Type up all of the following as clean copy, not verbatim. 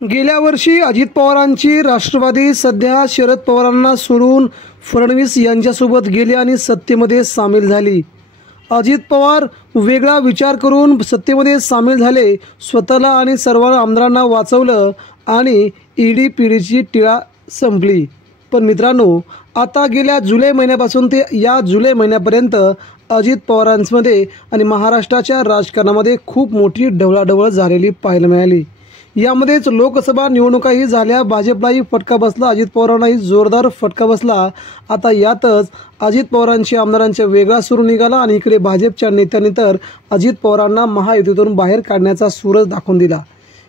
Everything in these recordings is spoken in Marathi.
गेल्या वर्षी अजित पवारांची राष्ट्रवादी सध्या शरद पवारांना सोडून फडणवीस यांच्यासोबत गेले आणि सत्तेमध्ये सामील झाली। अजित पवार वेगळा विचार करून सत्तेमध्ये सामील झाले, स्वतःला आणि सर्व आमदारांना वाचवलं आणि ईडी पीडीची टिळा संपली। पण मित्रांनो, आता गेल्या जुलै महिन्यापासून ते या जुलै महिन्यापर्यंत अजित पवारांमध्ये आणि महाराष्ट्राच्या राजकारणामध्ये खूप मोठी ढवळाढवळ झालेली पाहायला मिळाली। यामध्येच लोकसभा निवडणुकाही झाल्या, भाजपलाही फटका बसला, अजित पवारांनाही जोरदार फटका बसला। आता यातच अजित पवारांच्या आमदारांचा वेगळा सूर निघाला आणि इकडे भाजपच्या नेत्यांनी तर अजित पवारांना महायुतीतून बाहेर काढण्याचा सूरच दाखवून दिला।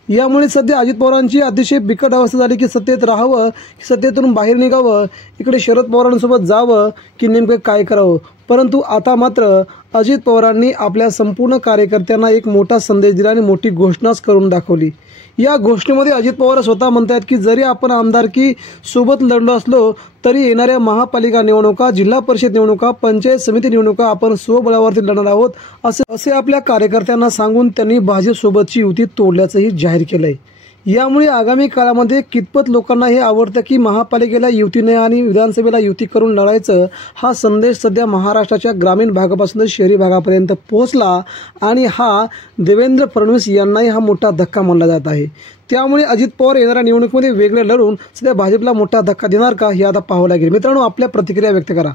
यामुळे सध्या अजित पवारांची अतिशय बिकट अवस्था झाली की सत्तेत राहावं की सत्तेतून बाहेर निघावं, इकडे शरद पवारांसोबत जावं की नेमकं काय करावं। परंतु आता मात्र अजित पवारांनी आपल्या संपूर्ण कार्यकर्त्यांना एक मोठा संदेश दिला आणि मोठी घोषणाच करून दाखवली। या घोषणेमध्ये अजित पवार स्वतः म्हणतात की जरी आपण आमदारकी सोबत लढलो असलो तरी येणाऱ्या महापालिका निवडणुका, जिल्हा परिषद निवडणुका, पंचायत समिती निवडणुका आपण स्वबळावरती लढणार आहोत असे आपल्या कार्यकर्त्यांना सांगून त्यांनी भाजपसोबतची युती तोडल्याचंही जाहीर केलंय। यामुळे आगामी काळामध्ये कितपत लोकांना हे आवडतं की महापालिकेला युतीने आणि विधानसभेला युती करून लढायचं, हा संदेश सध्या महाराष्ट्राच्या ग्रामीण भागापासून शहरी भागापर्यंत पोहोचला आणि हा देवेंद्र फडणवीस यांनाही हा मोठा धक्का मानला जात आहे। त्यामुळे अजित पवार येणाऱ्या निवडणुकीमध्ये वेगळे लढून सध्या भाजपला मोठा धक्का देणार का हे आता पाहावं लागेल। मित्रांनो, आपल्या प्रतिक्रिया व्यक्त करा।